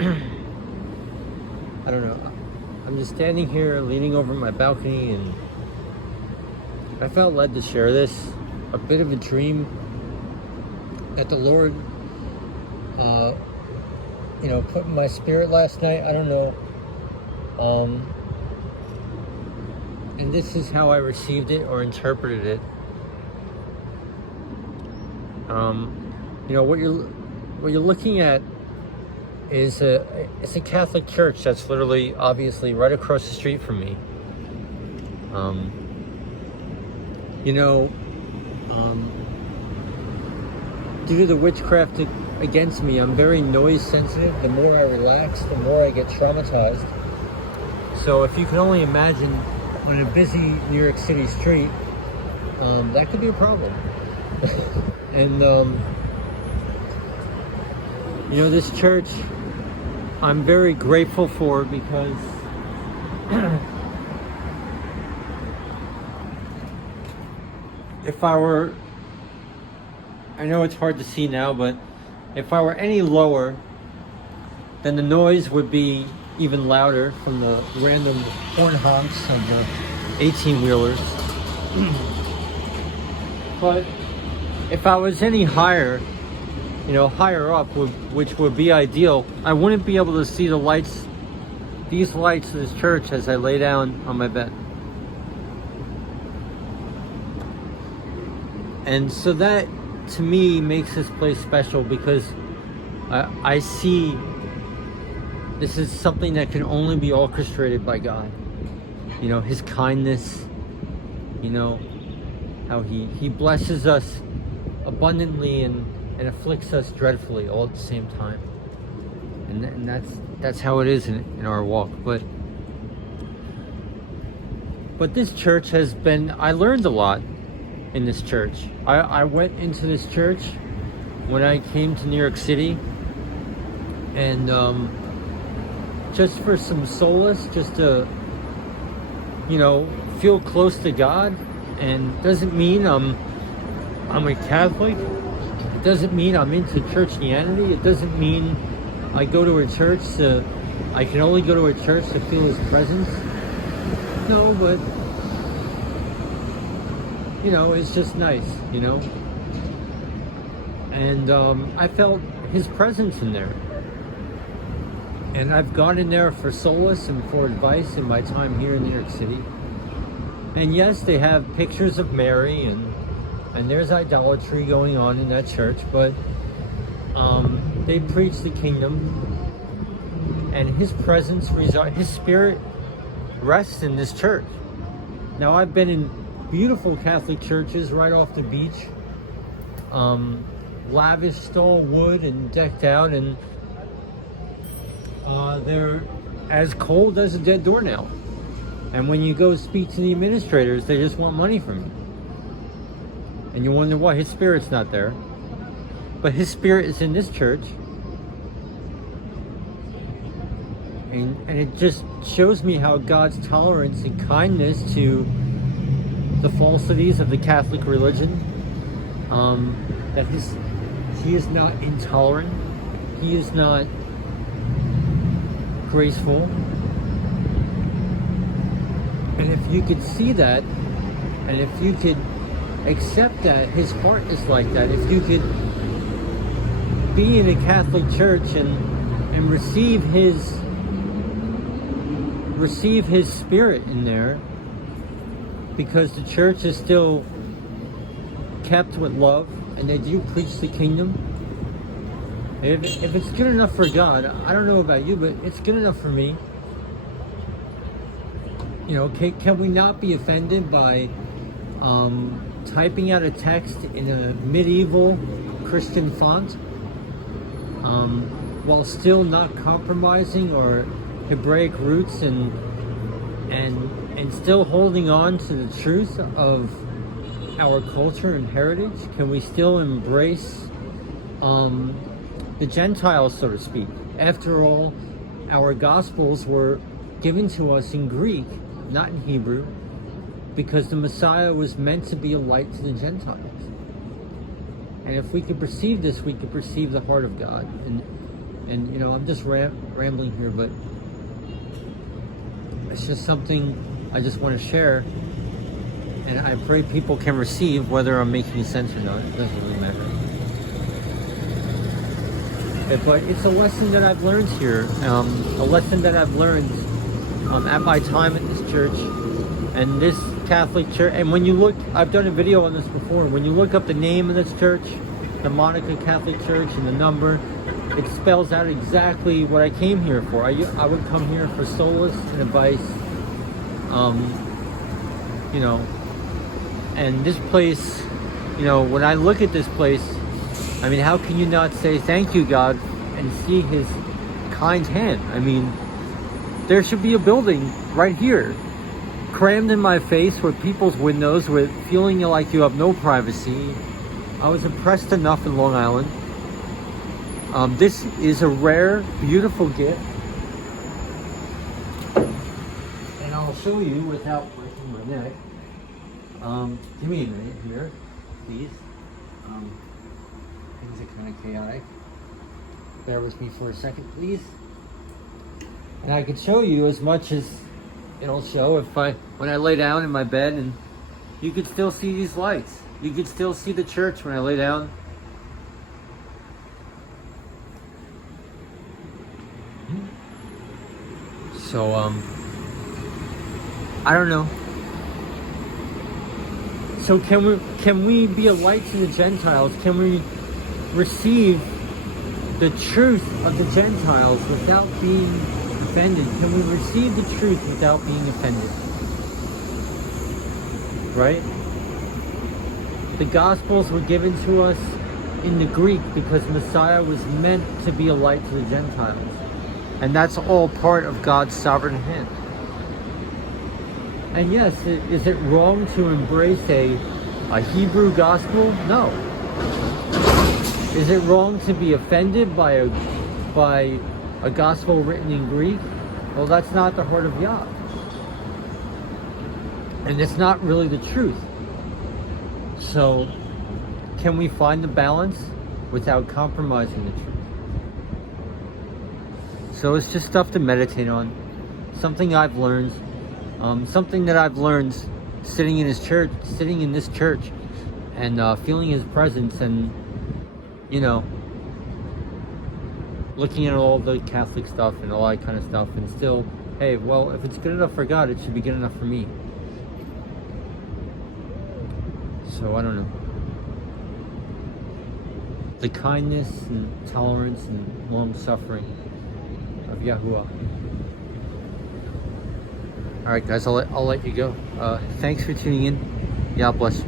I don't know. I'm just standing here leaning over my balcony, and I felt led to share this. A bit of a dream that the Lord, put in my spirit last night. I don't know. And this is how I received it or interpreted it. What you're looking at is it's a Catholic church that's literally, obviously, right across the street from me. Due to the witchcraft against me, I'm very noise sensitive. The more I relax, the more I get traumatized. So if you can only imagine on a busy New York City street, that could be a problem. And this church, I'm very grateful for, because if I were, I know it's hard to see now, but if I were any lower, then the noise would be even louder from the random horn honks of the 18-wheelers. But if I was any higher, higher up, which would be ideal, I wouldn't be able to see the lights, these lights of this church, as I lay down on my bed. And so that, to me, makes this place special, because I see this is something that can only be orchestrated by God. His kindness, how he blesses us abundantly and afflicts us dreadfully all at the same time. And that's how it is in our walk. But this church has been, I learned a lot in this church. I went into this church when I came to New York City, and just for some solace, just to feel close to God. And doesn't mean I'm a Catholic. It doesn't mean I'm into churchianity. It doesn't mean I go to a church I can only go to a church to feel His presence. No, but it's just nice, And I felt His presence in there. And I've gone in there for solace and for advice in my time here in New York City. And yes, they have pictures of Mary, and there's idolatry going on in that church, but they preach the kingdom, and His presence His Spirit rests in this church. Now, I've been in beautiful Catholic churches right off the beach, lavished all wood and decked out, and they're as cold as a dead doornail. And when you go speak to the administrators, they just want money from you. And you wonder why His Spirit's not there. But His Spirit is in this church. And it just shows me how God's tolerance and kindness to the falsities of the Catholic religion, that He is not intolerant. He is not graceful. And if you could see that, and if you could accept that His heart is like that, if you could be in a Catholic church and receive His Spirit in there, because the church is still kept with love, and they do preach the kingdom. If it's good enough for God, I don't know about you, but it's good enough for me. Can we not be offended by typing out a text in a medieval Christian font, while still not compromising our Hebraic roots and still holding on to the truth of our culture and heritage? Can we still embrace the Gentiles, so to speak? After all, our Gospels were given to us in Greek, not in Hebrew, because the Messiah was meant to be a light to the Gentiles. And if we could perceive this, we could perceive the heart of God. And you know, I'm just rambling here, but it's just something I just want to share, and I pray people can receive, whether I'm making sense or not. It doesn't really matter. But it's a lesson that I've learned here, a lesson that I've learned at my time at this church and this Catholic church. And when you look, I've done a video on this before, when you look up the name of this church, the Monica Catholic Church, and the number, it spells out exactly what I came here for. I would come here for solace and advice, you know, and this place, you know, when I look at this place, I mean, how can you not say thank you, God, and see his kind hand? I mean, there should be a building right here, crammed in my face with people's windows, with feeling like you have no privacy. I was impressed enough in Long Island. This is a rare, beautiful gift. And I'll show you without breaking my neck. Give me a minute here, please. Things are kind of chaotic. Bear with me for a second, please. And I could show you as much as it'll show when I lay down in my bed, and you could still see these lights. You could still see the church when I lay down. So, I don't know. So can we be a light to the Gentiles? Can we receive the truth of the Gentiles without being offended? Can we receive the truth without being offended? Right? The Gospels were given to us in the Greek because Messiah was meant to be a light to the Gentiles. And that's all part of God's sovereign hand. And yes, is it wrong to embrace a Hebrew gospel? No. Is it wrong to be offended by a gospel written in Greek? Well, that's not the heart of Yah. And it's not really the truth. So, can we find the balance without compromising the truth? So it's just stuff to meditate on. Something I've learned. Something that I've learned sitting in this church, and feeling his presence, and, you know, looking at all the Catholic stuff and all that kind of stuff, and still, hey, well, if it's good enough for God, it should be good enough for me. So I don't know. The kindness and tolerance and long suffering of Yahuwah. All right, guys, I'll let you go. Thanks for tuning in. God bless you.